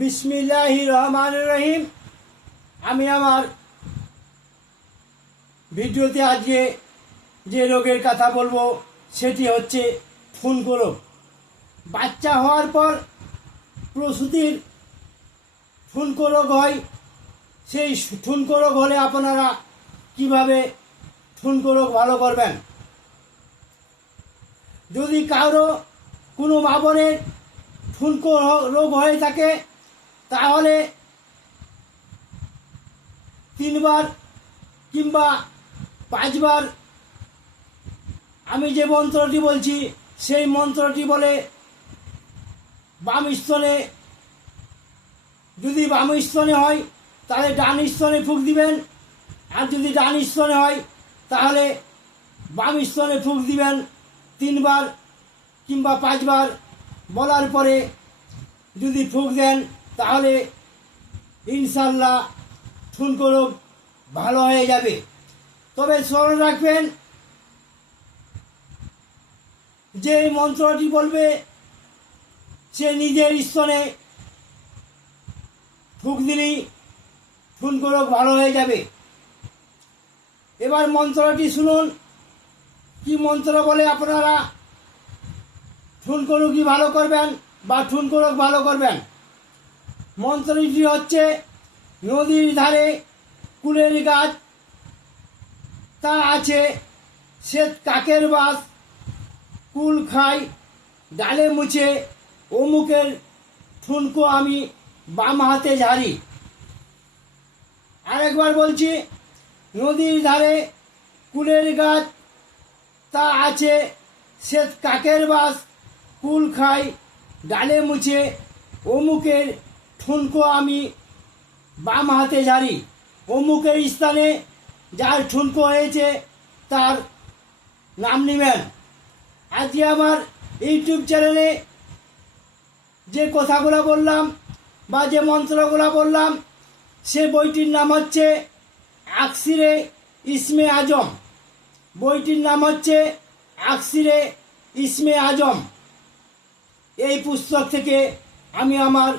বিসমিল্লাহির রহমানির রহিম। আমি আমার ভিডিওতে আজকে যে রোগের কথা বলবো সেটি হচ্ছে ঠুনকো রোগ। বাচ্চা হওয়ার পর প্রসূতির ঠুনকো রোগ হয়। সেই ঠুনকো রোগ হলে আপনারা কিভাবে ঠুনকো রোগ ভালো করবেন? যদি কারো কোনো মা বোনের ঠুনকো রোগ হয়ে থাকে তাহলে 3 বার কিংবা 5 বার আমি যে মন্ত্রটি বলছি সেই মন্ত্রটি বলে বাম স্তনে, যদি বাম স্তনে হয় তাহলে ডান স্তনে ফুঁক দিবেন, আর যদি ডান স্তনে হয় তাহলে বাম স্তনে ফুঁক দিবেন। 3 বার কিংবা 5 বার বলার পরে যদি ফুঁক দেন তাহলে ইনশাল্লাহ ঠুনকো রোগ ভালো হয়ে যাবে। তবে স্মরণ রাখবেন, যে মন্ত্রটি বলবে সে নিজের স্তনে ফুঁক দিলেই ঠুনকো রোগ ভালো হয়ে যাবে। এবার মন্ত্রটি শুনুন, কি মন্ত্র বলে আপনারা ঠুনকো রোগী ভালো করবেন বা ঠুনকো রোগ ভালো করবেন। মন্ত্রটি হচ্ছে, নদীর ধারে কুলের গাছ তা আছে, শ্বেত কাকের বাস কুল খাই, ডালে মুছে অমুকের ঠুনকো আমি বাম হাতে ঝাড়ি। আরেকবার বলছি, নদীর ধারে কুলের গাছ তা আছে, শ্বেত কাকের বাস কুল খাই, ডালে মুছে অমুকের ঠুনকো আমি বাম হাতে ঝাড়ি। অমুকের স্থানে যার ঠুনকো হয়েছে তার নাম নেবেন। আজকে আমার ইউটিউব চ্যানেলে যে কথাগুলো বললাম বা যে মন্ত্রগুলো বললাম সে বইটির নাম হচ্ছে আকসিরে ইসমে আজম। বইটির নাম হচ্ছে আকসিরে ইসমে আজম। এই পুস্তক থেকে আমি আমার